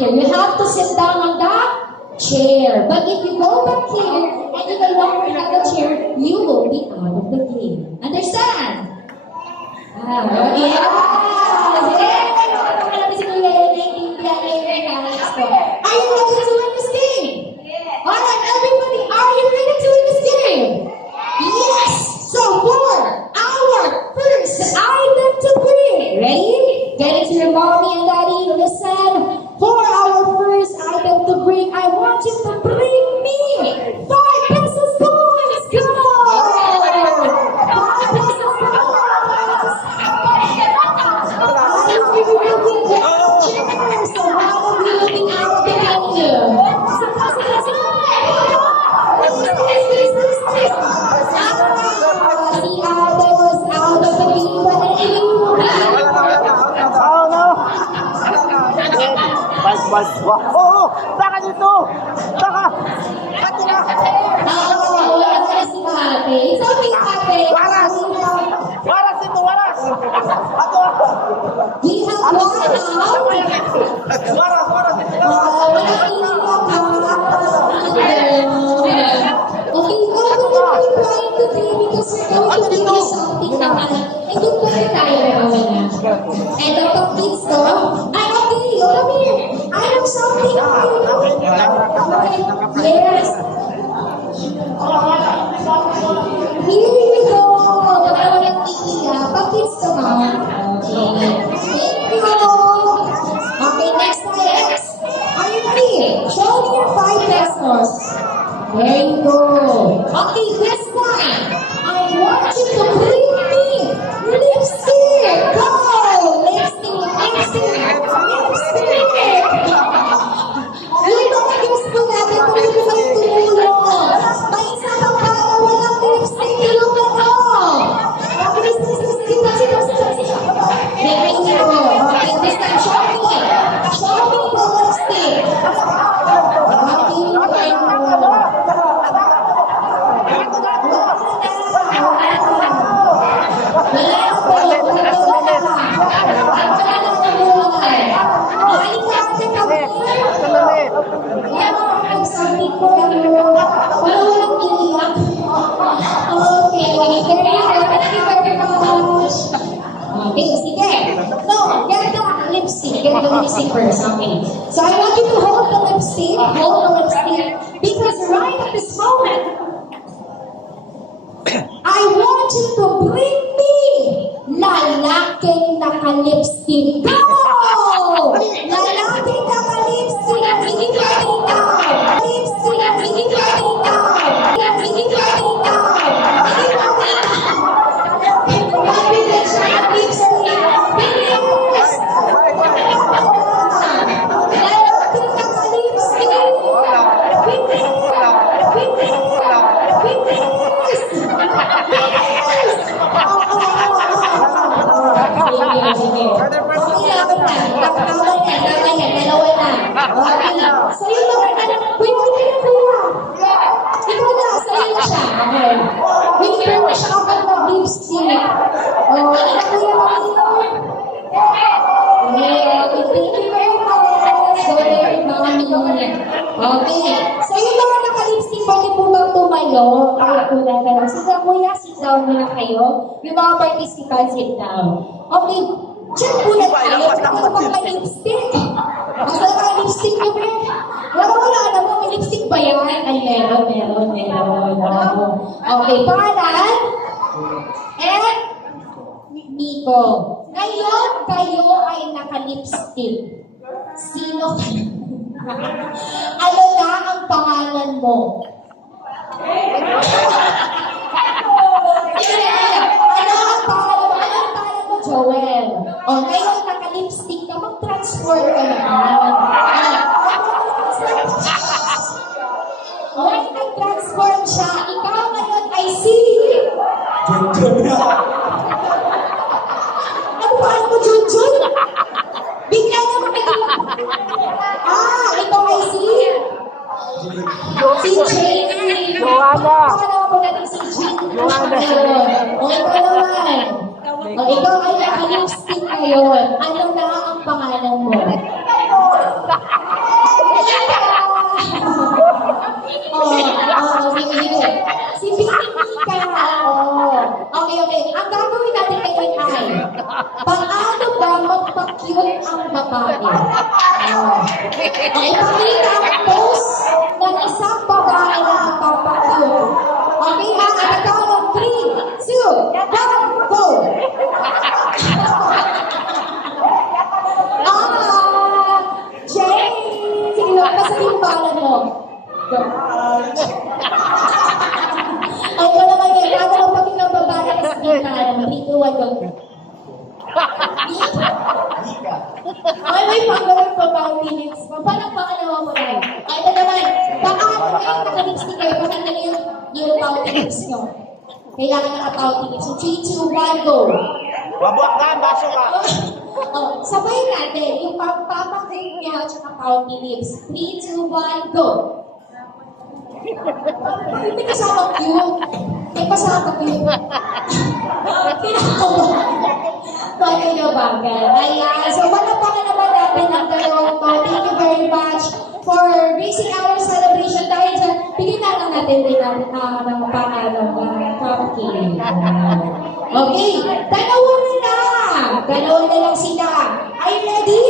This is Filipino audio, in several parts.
here. You have to sit down on the chair. But if you go back here and you no longer have a chair, you will be out of the game. Understand? Yes! Are you ready to win this game? Alright, everybody, are you ready to win this game? Yes! So for our first item to bring, ready? Get it to your mommy and daddy, listen. For our first item to bring, I want you to bring me 5 pesos coins. Go! 5 pesos coins. So how are we looking out of the menu? Oh, baka dito! Baka! Ate na! Wala na si ate. It's okay, ate. Waras! Waras dito, waras! Ato! We have one out. Waras, waras dito! Wala ilang okay, go to the trying to do because we're going to give you something naman. And good po tayo naman na. And the kids to, ay, okay, come here. I have something for you. Yes. Here we go. Baka walang ikiya. Pa-kids to, ma'am. Okay. Thank you. Okay, next. Are you ready? Show me your 5 pesos. There you go. Okay, this time, I want you to bring me lipstick. Go! Lipstick. Yung mga gusto natin, kung hindi kayo tumulong. May isa pang bata, walang lipstick. Tulungan mo. Okay, there you go. Okay, this time, show me the lipstick. Get the lipstick first, okay? So I want you to hold the lipstick, because right at this moment, I want you to bring me lalaking naka-lipstick. Go! Lalaking naka-lipstick, hindi pwede ikaw. Lipstick, hindi pwede ikaw. Hindi pwede ikaw. Hindi pwede ikaw. Pabili siya ng lipstick. Bilis! Lalaking naka-lipstick. So yun naman na, wait, kuya. Ikaw na, sa'yo na siya. Okay. Wait, pero na siya kapag mag-lipstick. Oh, ikaw kuya, makita. Okay, thank you very much. So there, mami. Okay. So yun naman naka-lipstick, pwede po bang tumayo? Kaya po na lang. Sige kuya, sit down muna kayo. Yung mga participants, sit down. Okay. Check po na tayo. Ano bang ka-lipstick? Ano ka-lipstick nyo, pre? Wala na mo. May lipstick ba yan? Ay, meron. Okay, pangalan? And Nico. Ngayon, kayo ay naka-lipstick. Sino kayo? Ano na ang pangalan mo? Ano ang pangalan mo, Joel? O, ngayon naka-lipstick ka, mag-transform ka naman. When nag-transform siya, ikaw ngayon ay si... Ano pa mo, Junjun? Bigla na makikita. Ikaw ay si... Si Jamie. Joanna. Pakalawa po natin si Jamie. Joanna. O, ikaw naman. O, ikaw ay naka-lipstick ngayon. Ano na ang pangalan mo? babae. Okay, pakita ang pose ng isang babae na nagpapakyo. Okay, ha? At ito ng 3, 2, 1, go! Jay! Sige lang, pasabihin yung pangalan mo. Go. Ay, wala ka yan. Bago mo pag ng babae na sabihin ka naman. 3, 2, 1, go. Ay, may panggalang pa pang minutes. Paano pangalawa mo na yun? Ay, ito naman. Baka ano kayo naka-lipstick kayo. Baka na yung pouty lips nyo. Kailangan naka-pouty lips. So, 3, 2, 1, go. Mabuhat ka, baso ka. Oh, sabay natin. Yung papakrip niya at saka pouty lips. 3, 2, 1, go. May kasama cute. May kasama cute. Bagay na bagay. Ayan. So, wala pa ka naman natin ang dalawang to. Thank you very much for raising our celebration. Dahil dyan, bigyan na lang natin din ng pangalan ng cupcake. Okay. Dalawa na lang. Dalawa na lang sila. Are you ready?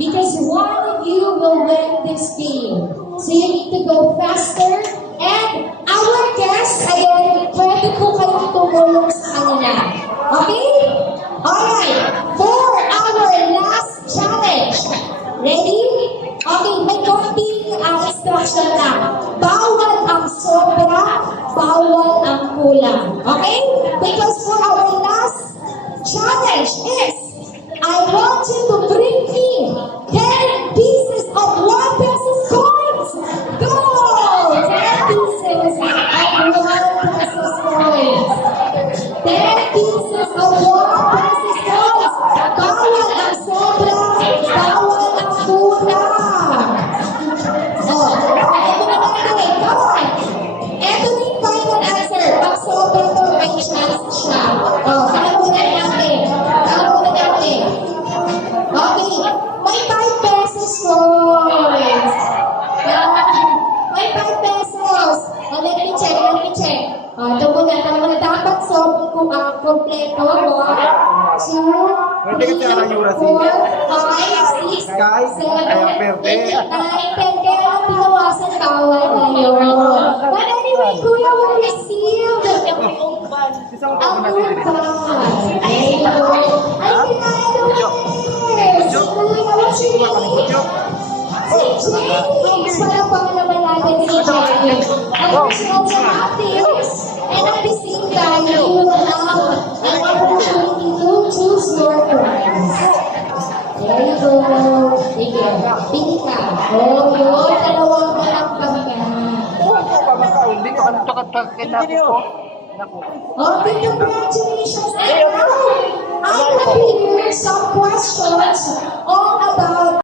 Because one of you will win this game. So you need to go faster. And our guests, again, pwede po kayong tumulong sa kanila. Okay? Alright. For our last challenge. Ready? Okay, may konting instruction na. Bawal ang sobra, bawal ang kulang. Okay? Because for our last challenge is, I want you to bring me 10 pieces of 1 peso coins. Go! 10 pieces of 1 peso coins. 10 pieces of 1 peso coins. Bawal ang sobra, bawal ang kulang. Oh, ito na natin. Come on. Ito na yung final answer. Pag sobra to, may chance siya. Oh, kalamunan natin. Kalamunan natin. Okay. May 5 pesos coins. May 5 pesos. Oh, let me check, let me check. Ito muna. Dapat kompleto. 1, 2, Pwede ka tiyara, Yura, 4, 5, 6, 7, 8, 9, 10. Kaya lang pinawasan bawal ngayon. But anyway, Kuya will receive ang urban. Ay, pinayos! Kuya, what's your name? Si James! Palapakan naman natin si James. Ang personal sa artist. And at the same time, you will have an opportunity to choose your prize. There you go. Thank you. Tingin ka. Oh, yun. Dalawang malakpan ka. Hindi ka ba nagtakad-takad ko? Okay, congratulations. And now, I have here some questions on